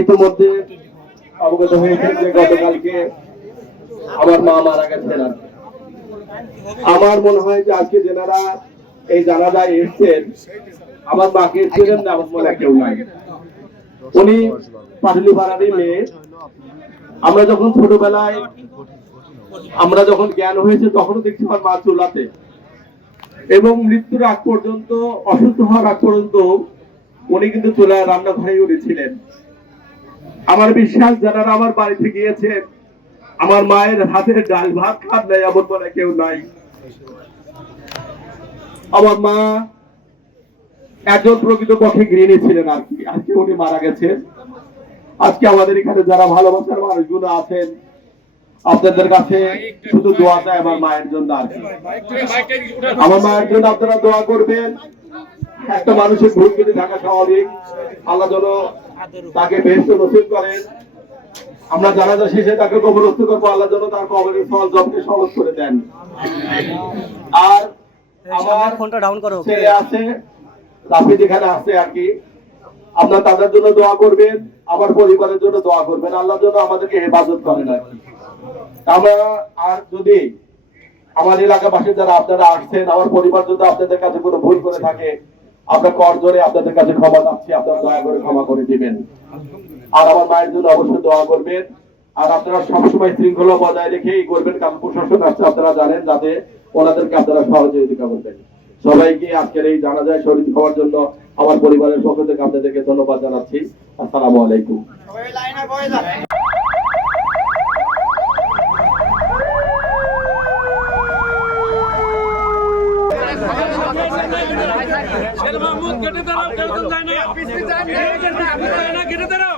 ইতিমধ্যে অবগত হয়েছে যে গতকালকে আমার মা মারা গেছেন। আমার মনে হয় যে আজকে যেনারা এই জানাজায় এসছেন আমার মাকে ছিলেন না আমার মনে কেউ নাই। উনি পাটুলি পাড়ারই মেয়ে। আমরা যখন ছোটবেলায় আমরা যখন জ্ঞান হয়েছে তখনও দেখছি আমার মা চুলাতে, এবং মৃত্যুর আগ পর্যন্ত অসুস্থ হওয়ার আগ পর্যন্ত উনি কিন্তু চুলায় রান্নাঘরেই উঠেছিলেন। আমার বিশ্বাস যারা আমার বাড়িতে গিয়েছেন আমার মায়ের হাতের ডাল ভাত খান নাই এমন বলে কেউ নাই। আমার মা একজন প্রকৃত পক্ষে গৃহিণী ছিলেন আর কি। আজকে উনি মারা গেছেন। আজকে আমাদের এখানে যারা ভালোবাসার মানুষগুলো আছেন আপনাদের কাছে শুধু দোয়া চাই আমার মায়ের জন্য আর কি। আমার মায়ের জন্য আপনারা দোয়া করবেন। একটা মানুষের ভুল কেটে থাকা স্বাভাবিক, আল্লাহ যেন তাকে বেহেশত নসিব করেন। আমরা জানাজা শেষে তাকে কবরস্থ করবো, আল্লাহ যেন তার কবরের ফল জবকে সহজ করে দেন। আর আমার ফোনটা ডাউন করো, ছেলে আছে রাফিদ এখানে আছে আর কি, আপনারা তাদের জন্য দোয়া করবেন, আমার পরিবারের জন্য দোয়া করবেন, আল্লাহ যেন আমাদেরকে হেফাজত করেন আর কি। আমরা আর যদি আমার এলাকাবাসী যারা আপনারা আসছেন আমার পরিবার যদি আপনাদের কাছে কোনো ভুল করে থাকে আমরা করজোরে আপনাদের কাছে ক্ষমা চাচ্ছি, আপনারা দয়া করে ক্ষমা করে দিবেন। আর আমার মায়ের জন্য অবশ্যই দোয়া করবেন। আর আপনারা সবসময় শৃঙ্খলা বজায় রেখেই করবেন, কারণ প্রশাসন আসছে আপনারা জানেন, যাতে ওনাদেরকে আপনারা সহযোগিতা করবেন। সবাইকে আজকের এই জানাজায় শরীর হওয়ার জন্য আমার পরিবারের পক্ষ থেকে আপনাদেরকে ধন্যবাদ জানাচ্ছি। আসসালামু আলাইকুম। মাহমুদ কেটে দাঁড়াও, কেউ তো যায় না, কেটে দাঁড়াও।